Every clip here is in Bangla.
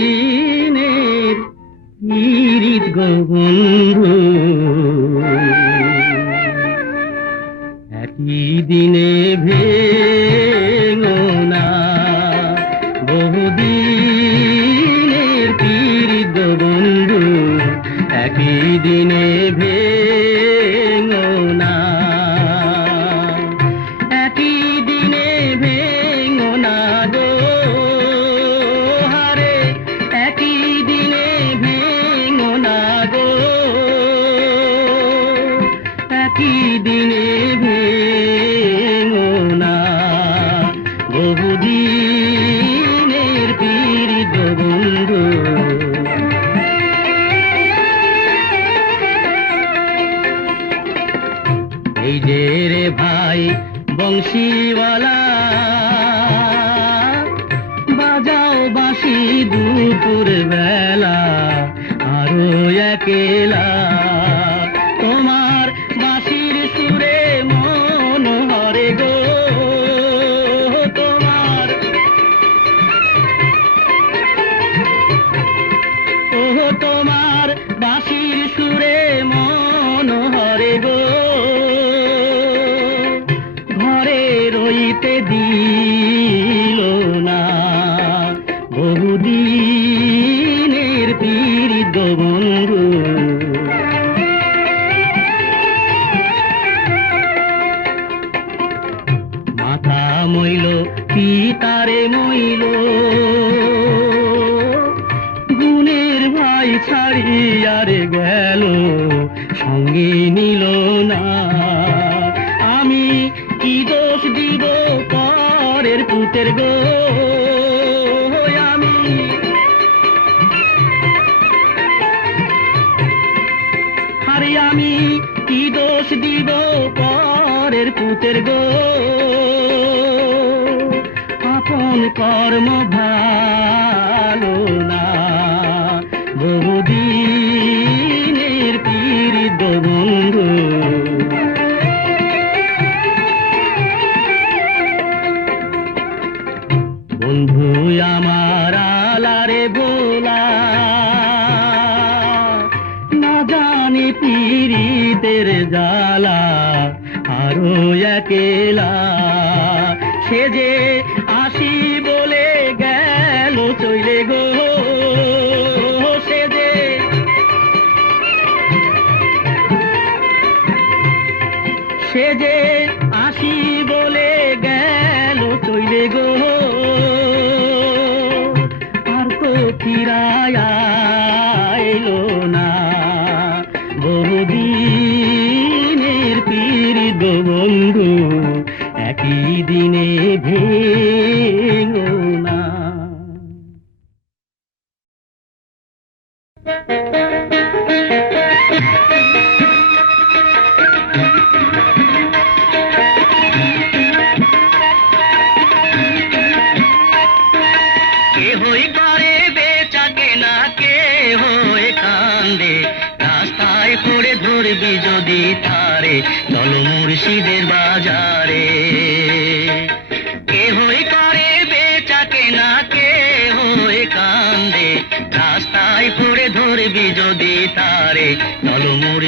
বহুদিনের নিরিত গন্ধ একই দিনে ভেবে মইল কি তারে মইল। গুণের ভাই ছাড়িয়া আরে গেল সঙ্গে নিল না। কর্ম ভালো না বহুদিনের পীড়িত বন্ধু। বন্ধু, আমার আলারে বোলা। না জানি পীড়িতের জ্বালা, আরও একেলা সেজে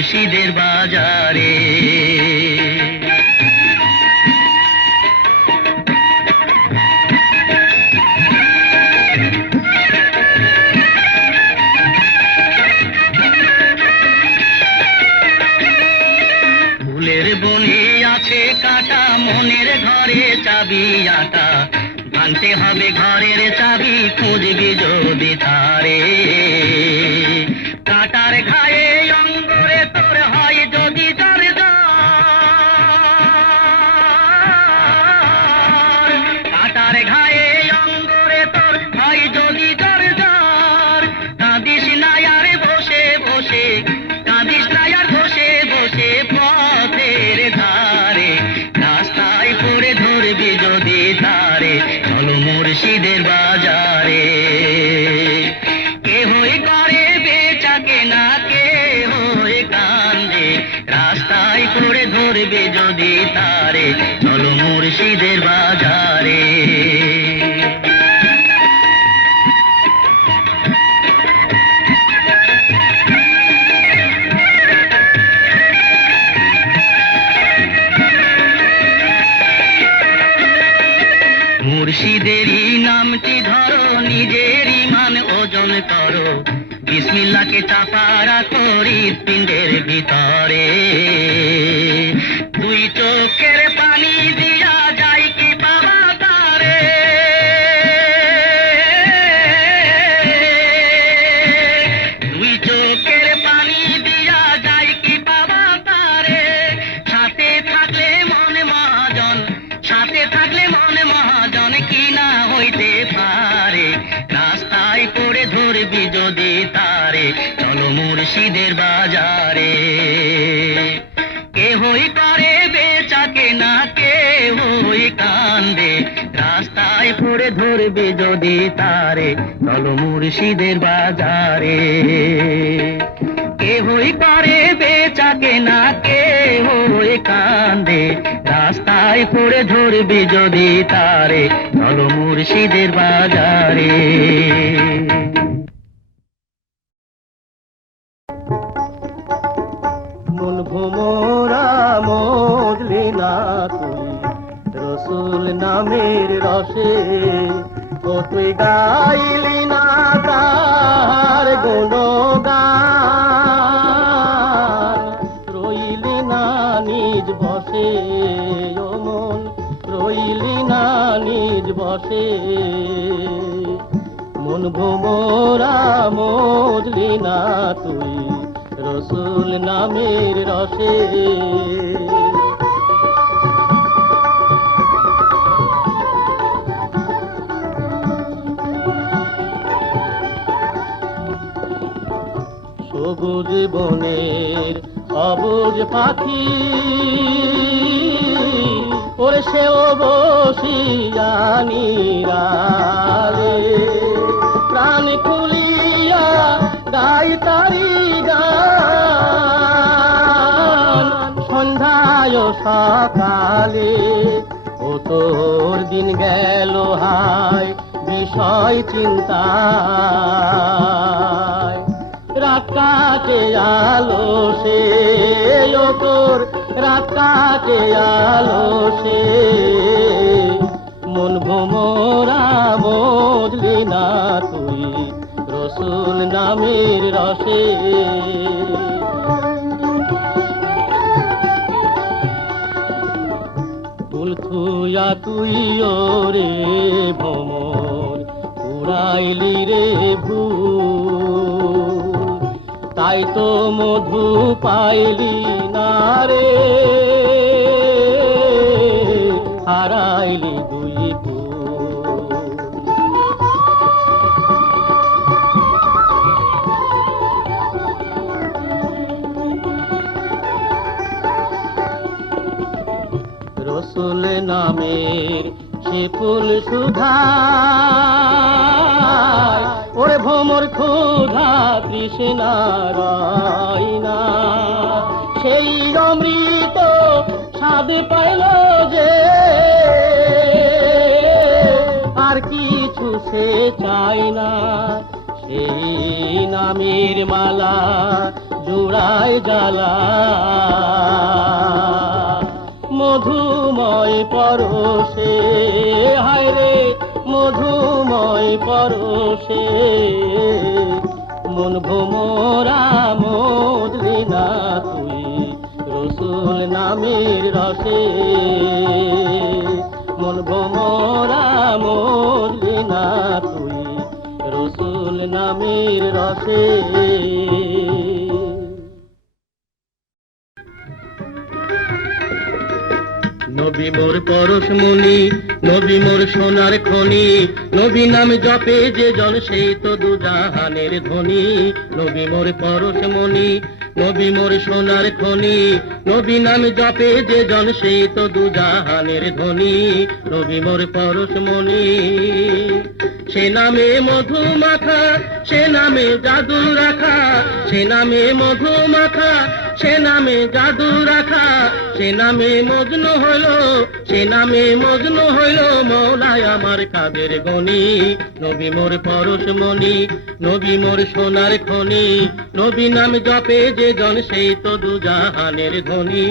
দেশিদের বাজারে। ফুলের বনে আছে কাটা, মনের ঘরে চাবি আটা। ভাঙতে হবে ঘরের চাবি, খুঁজবি যদি তারে। কাটার ঘা বিসমিল্লাকে চাপারা রাখো পিণ্ডের ভিতরে। মুর্শিদের বাজারে। কেহই করে বেচাকে না কে হই কান্দে। রাস্তায় পড়ে ধরবে যদি তারে চলো মুর্শিদের বাজারে। কেহই করে বেচাকে না কে হই কান্দে। রাস্তায় পড়ে ধরবে যদি তারে চলো মুর্শিদের বাজারে। রসুল নামের রসে ও তুই গাইলি না তার গুণগান। রইলি না নিজ বসে, ও মন, রইলি না নিজ বসে। মন ভোমরা মজলি না তুই, রসুল নামের রসে। সবুজ বনের অবুজ পাখি। ওরে সেও বসিয়ানি রালে। প্রাণ খুলিয়া গাই তারি গান। সন্ধ্যায় সকালে ও তোর দিন গেল হায়, বিষয় চিন্তায় রাত কাটে আলো সে তোর রাত কাটে আলো সে। মন ভোমরা মজলি না তুই, রসুল নামের রসে। ফুল থুয়া তুই রে ভ্রমণ উড়াইলি রে ভূ তাই তো মধু পাইলি না রে। হারাইলি দুই রসুল নামের ফুল সুধা ওরে ভ্রমর ক্ষুধা তৃষ্ণা না সেই অমৃত স্বাদ পাইল যে, আর কিছু সে চায় না। সেই নামের মালা জোড়ায় জ্বালা। মধুময় পরশে। হায় রে, মধুময় পরশে। মন ভোমরা মজলি না তুই রসুল নামের রসে। মন ভোমরা মজলি না তুই রসুল নামের রসে। নবী মোর পরশ মুনি, নবী মোর সোনার খনি। নবী নাম জপে যে জন সেই তো দুজাহানের ধ্বনি। নবী মোর পরশ মুনি, নবী মোর সোনার খনি। নবী নাম জপে যে জন সেই তো দুজাহানের ধ্বনি। নবী মোর পরশ মুনি, সে নামে মধু মাখা, সে নামে জাদু রাখা। সে নামে মধু মাখা সে নামে জাদু রাখা, সে নামে মগ্ন হইল, সে নামে মগ্ন হইল মৌলায় আমার কাদের গনি। নবী মোর পরশমণি নবী মোর সোনার খনি। নবী নাম জপে যে জন, সেই তো দুজাহানের ধনি।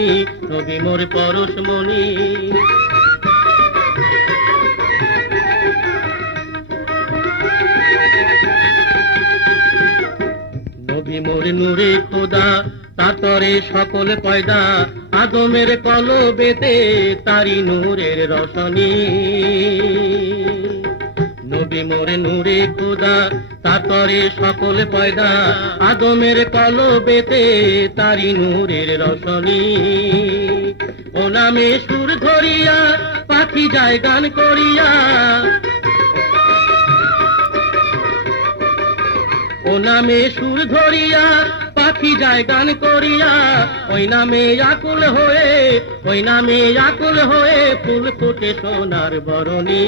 নবী মোর পরশমণি নবী মোর নূরে খোদা তাতরে সকল পয়দা আদমের কলবেতে তারি নূরের রশনি। নবী মোরে নূরে খোদা, তাতরে সকল পয়দা আদমের কলবেতে তারি নূরের রশনি। ও নামে সুর ধরিয়া, পাখি যায় গান করিয়া। ও নামে সুর ধরিয়া পাখি যায় গান করিয়া। ওই নামে আকুল হয়ে, ওই নামে আকুল হয়ে ফুল ফুটে সোনার বরণী।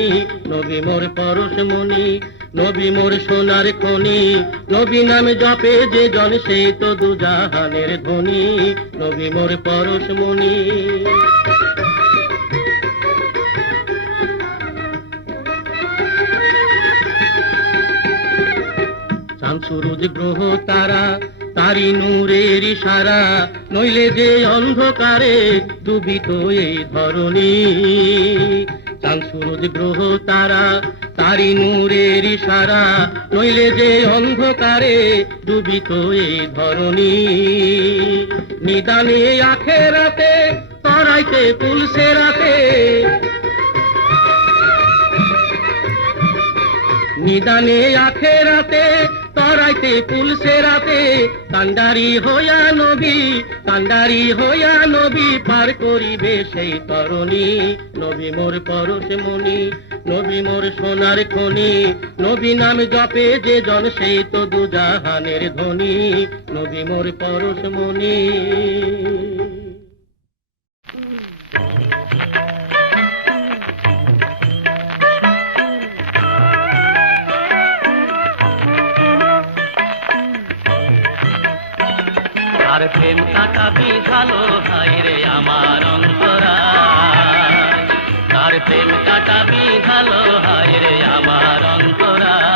নবী মোর পরশ মনি, নবী মোর সোনার খনি। নবী নামে জপে যে জন সেই তো দুজাহানের ধ্বনি নবী মোর পরশ মনি। চাঁদ সুরুজ গ্রহ তারা তারি নূরের ইশারা, নইলে যে অন্ধকারে ডুবিত এই ধরণী। চাঁদ, সুরুজ, গ্রহ, তারা তারি নূরের ইশারা, নইলে যে অন্ধকারে ডুবিত এই ধরণী। নিদানে আখেরাতে তারাইতে পুলসে রাতে। নিদানে আখেরাতে তরাইতে পুলসে রাতে কান্ডারি হইয়া নবী, কান্ডারি হইয়া নবী, পার করিবে সেই তরণী নবী মোর পরশ মনি, নবী মোর সোনার খনি। নবী নাম জপে যে জন, সেই তো দুজাহানের ধনী। নবী মোর পরশ মনি। আর প্রেম কাটা বিঝালো হায় রে আমার অন্তরা। তার প্রেম কাটা বিঝালো হায় রে আমার অন্তরা।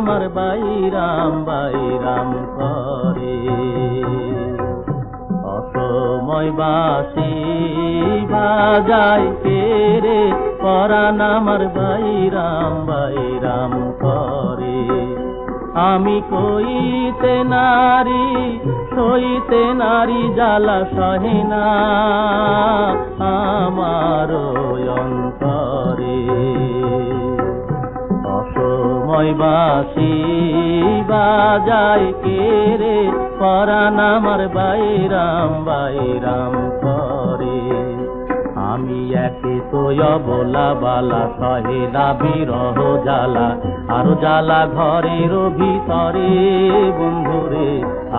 আমার বাইরাম বাইরাম করে। অসময় বাসি বাজায় তেরে পরাণ আমার বাইরাম বাইরাম করে। আমি কইতে নারী, সইতে নারী, জ্বালা সহে না। আমার অন্তরে অসময় বাসি বাজায় কে রে? পরাণ আমার বাইরাম বাইরাম করে। আমি একে তো অবলা বালা সহে না বিরহ জ্বালা। আরও জ্বালা ঘরের ভিতরে বন্ধুরে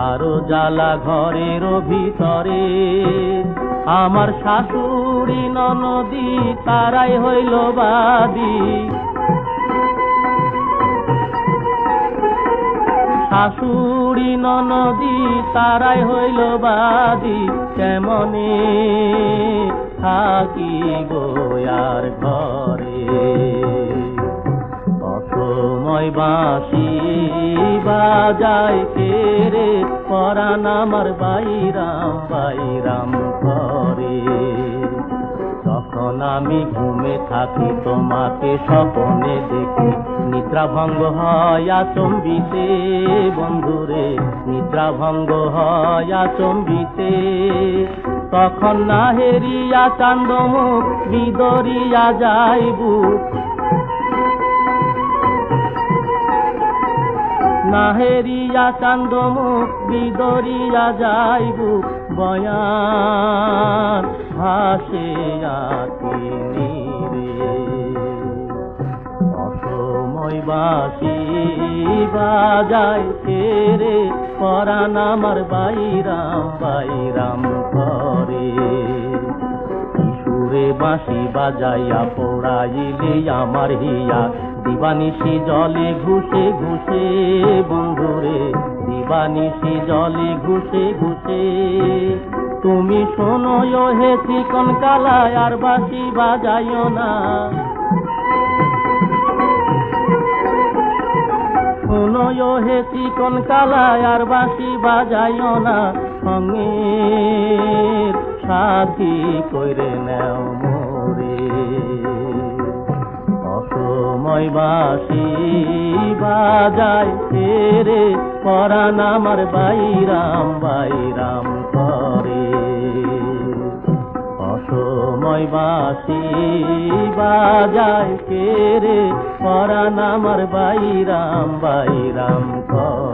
আরও জ্বালা ঘরের ভিতরে। আমার শাশুড়ি ননদি, তারাই হইল বাদী। শাশুড়ি ননদি, তারাই হইল বাদি। কেমনে থাকি গোয়ার ঘরে? অসময় বাসি বাজায় কেরে পরাণ আমার বাইরাম বাইরাম তখন আমি ঘুমে থাকি, তোমাকে স্বপনে দেখি। নিদ্রা ভঙ্গ হয় চম্বিতে বন্ধুরে। নিদ্রা ভঙ্গ হয় চম্বিতে তখন না হেরিয়া চান্দমুখ বিদরিয়া যাইবু নাহেরিয়া চান্দমুখ বিদরিয়া যাইবু বয়ান ভাসে আকিনি অসময় বাসি বাজায় রে পরাণ আমার বাইরাম বাইরাম করে সুরে বাঁশি বাজাইয়া পোড়াইলে আমার হিয়া, দিবানিশি জলে ঘুষে ঘুষে বন্ধুরে, দিবানিশি জলে ঘুষে ঘুষে। তুমি শোনো হে চিকন কালায়, আর বাঁশি বাজাইও না। শোনো হে চিকন কালায় আর বাঁশি বাজাইও না। সঙ্গের সাথী কইরে নেও মোরে। অসময় বাসি বাজায় রে, পরাণ আমার বাইরাম বাইরাম। অসময় বাসি বাজায় রে? পরাণ আমার বাইরাম বাইরাম করে।